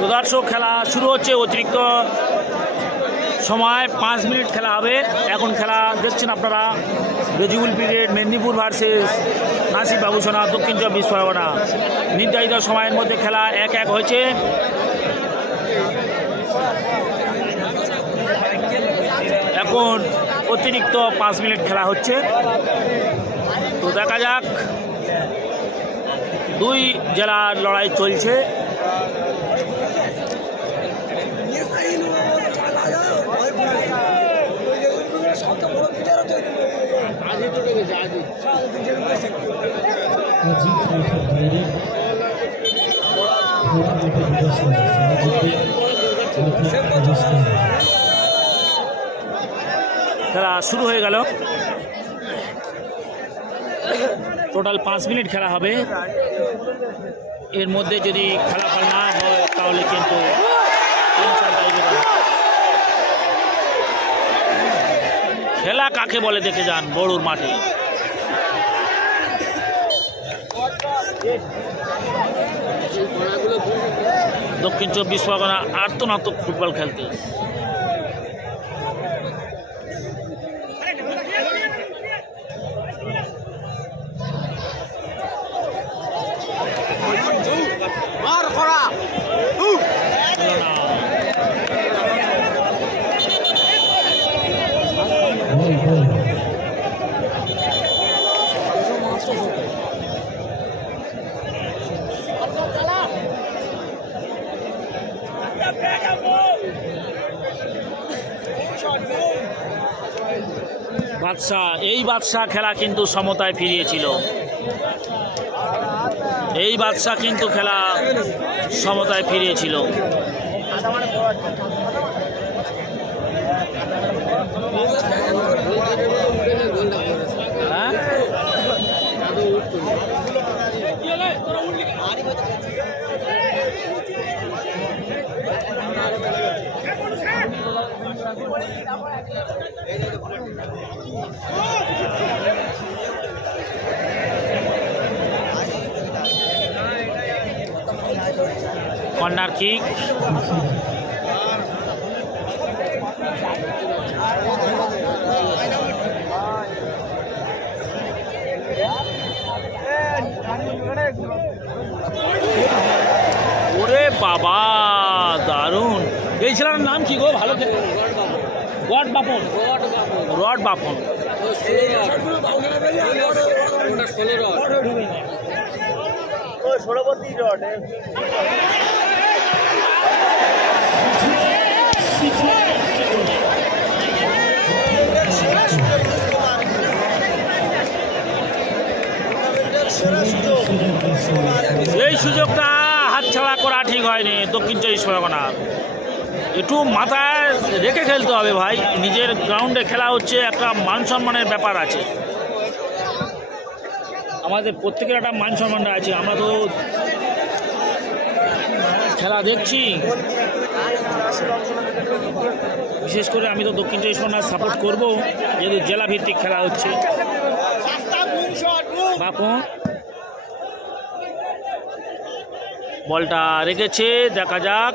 তো খেলা শুরু হচ্ছে, অতিরিক্ত সময়, পাঁচ মিনিট খেলা হবে। এখন খেলা দেখছেন আপনারা রেজিউল ব্রিগেড মেদিনীপুর ভার্সেস নাসিব বাবুসোনা দক্ষিণ চব্বিশ পরগনা। নির্ধারিত সময়ের মধ্যে খেলা এক এক হয়েছে। এখন অতিরিক্ত পাঁচ মিনিট খেলা হচ্ছে। তো দেখা যাক, দুই জেলার লড়াই চলছে। খেলা শুরু হয়ে গেল। টোটাল পাঁচ মিনিট খেলা হবে। এর মধ্যে যদি খেলাফল না হয়, তাহলে কিন্তু। খেলা কাকে বলে দেখে যান, বড়ুর মাঠে। দক্ষিণ চব্বিশ পরগনা আর্তনাত্মক ফুটবল খেলতে। बॉल বাদশাহ এই বাদশাহ খেলা কিন্তু সমতায় ফিরিয়েছিল এই বাদশাহ কিন্তু খেলা সমতায় ফিরিয়েছিল হ্যাঁ? Corner kick. ওরে বাবা দারুণ। এই ছেলেটার নাম কি গো? ভালো গড বাপন। রড বাপন। এই সুযোগটা হাতছাড়া করা ঠিক হয়নি দক্ষিণ চব্বিশ পরগনা একটু মাথায় রেখে খেলতে হবে ভাই। নিজের গ্রাউন্ডে খেলা হচ্ছে, একটা মান সম্মানের ব্যাপার আছে। আমাদের প্রত্যেকের একটা মান সম্মান আছে, আমরা তো খেলা দেখছি। বিশেষ করে আমি তো দক্ষিণ চব্বিশ পরগনা সাপোর্ট করব, যেহেতু জেলা ভিত্তিক খেলা হচ্ছে। বলটা রেখেছে, দেখা যাক।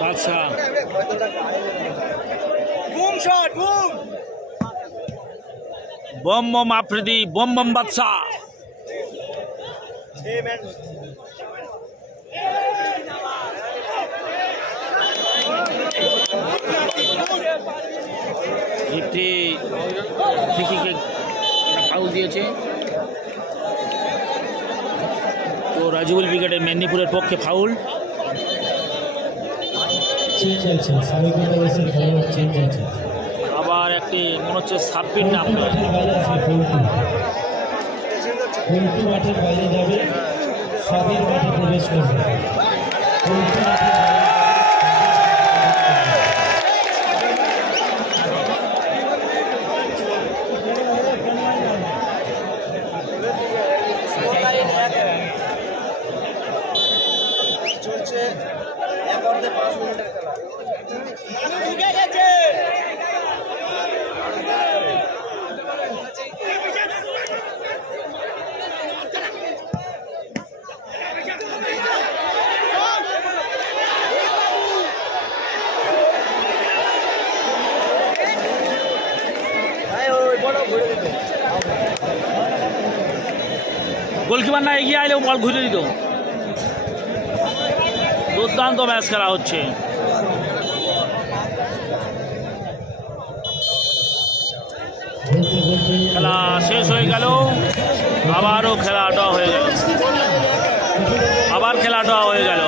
Badshah Boom shot, boom! Boom boom Afridi boom boom Badshah foul দিয়েছে। তো রাজুগুল ব্রিগেডের মেদিনীপুরের পক্ষে ফাউল চেঞ্জ আছে স্বাভাবিক চেঞ্জ আছে একটি মনে হচ্ছে সাবমিট নাম মাঠের বাইরে যাবে মাঠে প্রবেশ করবে। মাঠের চলছে এক অর্ধে পাঁচ মিনিটের খেলা। গোলকিপার না এগিয়ে আইলেও বল ঘুরে দিত। দুর্দান্ত ম্যাচ খেলা হচ্ছে। খেলা শেষ হয়ে গেল। আবারও খেলা ড্র হয়ে গেল। আবার খেলা ড্র হয়ে গেল।